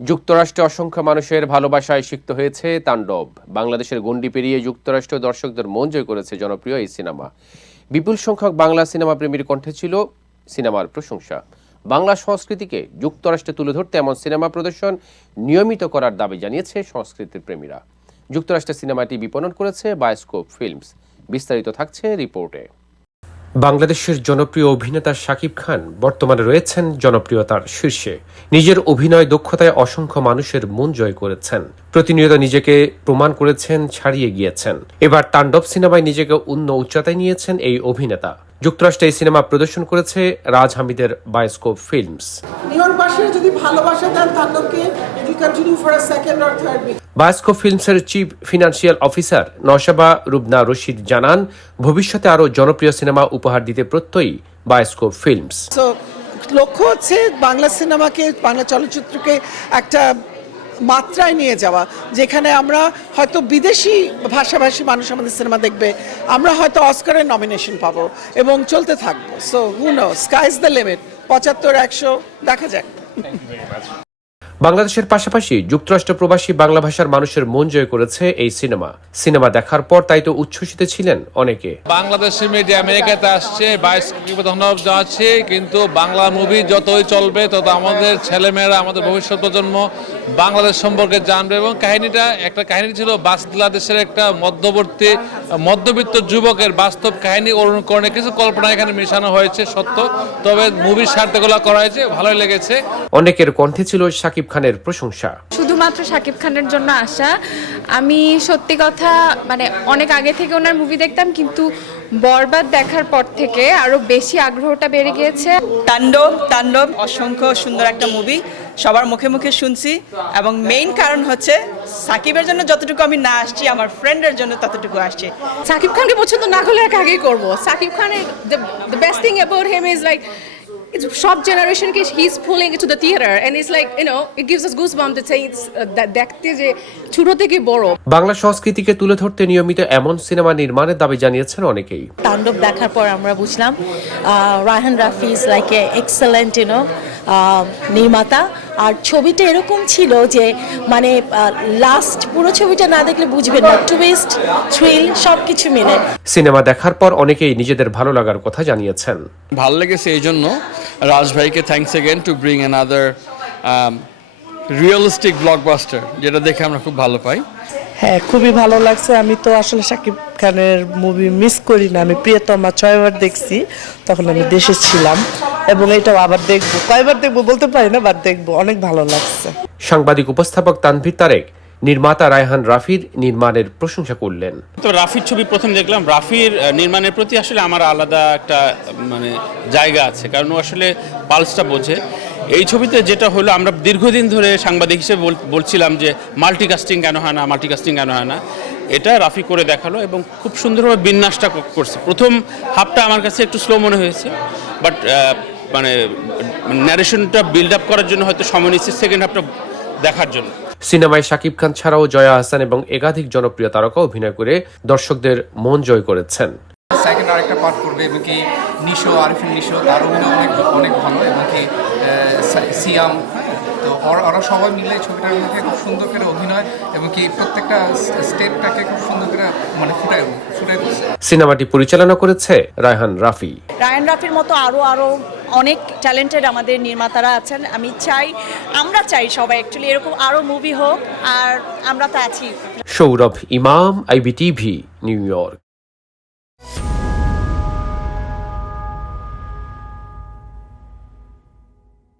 যুক্তরাষ্ট্রে অসংখ্য মানুষের ভালোবাসায় সিক্ত হয়েছে তাণ্ডব। বাংলাদেশের গণ্ডি পেরিয়ে যুক্তরাষ্ট্র দর্শকদের মন জয় করেছে জনপ্রিয় এই সিনেমা। বিপুল সংখ্যক বাংলা সিনেমা প্রেমীর কণ্ঠে ছিল সিনেমার প্রশংসা। বাংলা সংস্কৃতিকে যুক্তরাষ্ট্রে তুলে ধরতে এমন সিনেমা প্রদর্শন নিয়মিত করার দাবি জানিয়েছে সংস্কৃতির প্রেমীরা। যুক্তরাষ্ট্রে সিনেমাটি বিপণন করেছে বায়োস্কোপ ফিল্মস। বিস্তারিত থাকছে রিপোর্টে। বাংলাদেশের জনপ্রিয় অভিনেতা শাকিব খান বর্তমানে রয়েছেন জনপ্রিয়তার শীর্ষে। নিজের অভিনয় দক্ষতায় অসংখ্য মানুষের মন জয় করেছেন। প্রতিনিয়ত নিজেকে প্রমাণ করেছেন, ছাড়িয়ে গিয়েছেন। এবার তাণ্ডব সিনেমায় নিজেকে অন্য উচ্চতায় নিয়েছেন এই অভিনেতা। যুক্তরাষ্ট্রে এই সিনেমা প্রদর্শন করেছে রাজ হামিদের বায়োস্কোপ ফিল্মস। উইক Bioscope ফিল্মসের chief financial officer Nashaba Rubna Rashid জানান ভবিষ্যতে আরও জনপ্রিয় সিনেমা উপহার দিতে প্রত্যয়ী বায়োস্কোপ ফিল্মস সো লক্ষ্য হচ্ছে বাংলা সিনেমাকে বাংলা চলচ্চিত্রকে একটা মাত্রায় নিয়ে যাওয়া যেখানে আমরা হয়তো বিদেশি ভাষাভাষী মানুষ আমাদের সিনেমা দেখবে আমরা হয়তো অস্কারের নমিনেশন পাবো এবং চলতে থাকব। So who knows sky's the limit পঁচাত্তর একশো দেখা যাক। বাংলাদেশের পাশাপাশি যুক্তরাষ্ট্র প্রবাসী বাংলা ভাষার মানুষের মন জয় করেছে এই সিনেমা। সিনেমা দেখার পর তাই তো উচ্ছ্বসিত ছিলেন অনেকে। বাংলাদেশি মিডিয়া আমেরিকাতে আসছে ধন্যবাদ জানাচ্ছি কিন্তু বাংলা মুভি যতই চলবে তত আমাদের ছেলেমেয়েরা আমাদের ভবিষ্যৎ প্রজন্ম বাংলাদেশ সম্পর্কে জানবে এবং কাহিনীটা একটা কাহিনী ছিল বাংলাদেশের একটা মধ্যবর্তী মধ্যবিত্ত যুবকের বাস্তব কাহিনী অনুকরণে কিছু কল্পনা এখানে মেশানো হয়েছে সত্য। তবে মুভির স্বার্থগুলো করা হয়েছে ভালোই লেগেছে। অনেকের কণ্ঠে ছিল শাকিব খানের প্রশংসা। শুধুমাত্র শাকিব খানের জন্য আসা। আমি সত্যি কথা মানে অনেক আগে থেকে ওনার মুভি দেখতাম কিন্তু বরবাদ দেখার পর থেকে আরও বেশি আগ্রহটা বেড়ে গিয়েছে। তাণ্ডব তাণ্ডব অসংখ্য সুন্দর একটা মুভি সবার মুখে মুখে শুনছি এবং মেইন কারণ হচ্ছে সাকিবের জন্য যতটুকু আমি না আসছি আমার ফ্রেন্ডের জন্য ততটুকু আসছি। সাকিব খানকে পছন্দ না করলে এক আগেই করব? সাকিব খানের the best thing about him is like সব জেনারেশনকে he is pulling to the theatre and is like you know it gives us goosebumps to সেই দেখতে যে ছোট থেকে বড়। বাংলা সংস্কৃতিকে তুলে ধরতে নিয়মিত এমন সিনেমা নির্মাণের দাবি জানিয়েছেন অনেকেই। তাণ্ডব দেখার পর আমরা বুঝলাম Raihan Rafi is like a excellent you know নির্মাতা। আর ছবিটা এরকম ছিল যে মানে লাস্ট পুরো ছবিটা না দেখলে বুঝবেন না টুইস্ট থ্রিল সব কিছু মিলে। সিনেমা দেখার পর অনেকেই নিজেদের ভালো লাগার কথা জানিয়েছেন। ভালো লেগেছে এই জন্য। রাজ ভাইকে thanks again to bring another realistic blockbuster যেটা দেখে আমরা খুব ভালো পাই। হ্যাঁ খুবই ভালো লাগছে। আমি তো আসলে শাকিব খানের মুভি মিস করি না। আমি প্রিয়তমা ছয়বার দেখছি তখন আমি দেশে ছিলাম। এবং এটাও আবার দেখব। কয়বার দেখব বলতে পারি না বাট দেখব। অনেক ভালো লাগছে। সাংবাদিক উপস্থাপক তানভীর তারেক নির্মাতা রায়হান রাফির নির্মাণের প্রশংসা করলেন। তো রাফির ছবি প্রথম দেখলাম। রাফির নির্মাণের প্রতি আসলে আমার আলাদা একটা মানে জায়গা আছে। কারণ ও আসলে পালসটা বোঝে। এই ছবিতে যেটা হলো আমরা দীর্ঘদিন ধরে সাংবাদিক হিসেবে বল- বলছিলাম যে মাল্টিকাস্টিং কেন হয় না মাল্টিকাস্টিং কেন হয় না। এটা রাফি করে দেখাল এবং খুব সুন্দরভাবে বিন্যাসটা করছে। প্রথম হাফটা আমার কাছে একটু স্লো মনে হয়েছে বাট মানে ন্যারেশনটা বিল্ড আপ করার জন্য হয়তো সময় নিচ্ছে সেকেন্ড হাফটা দেখার জন্য। সিনেমায় শাকিব খান ছাড়াও জয়া হাসান এবং একাধিক জনপ্রিয় তারকা অভিনয় করে দর্শকদের মন জয় করেছেন। সেকেন্ড আরেকটা পার্ট করবে এবং কি নিশো আরিফিন নিশো তার অভিনয় অনেক অনেক ভালো এবং কি সিয়াম তো ওরা সবাই মিলে এই ছবিটার মধ্যে খুব সুন্দর করে অভিনয় এবং কি প্রত্যেকটা স্টেপটাকে খুব সুন্দর করে মানে ফুটাই ফুটাই তুলছে। সিনেমাটি পরিচালনা করেছে রায়হান রাফি। রায়ন রাফির মতো আরও আরও অনেক ট্যালেন্টেড আমাদের নির্মাতারা আছেন। আমি চাই আমরা চাই সবাই অ্যাকচুয়ালি এরকম আরও মুভি হোক আর আমরা তো আছি। সৌরভ ইমাম আইবিটিভি নিউ ইয়র্ক।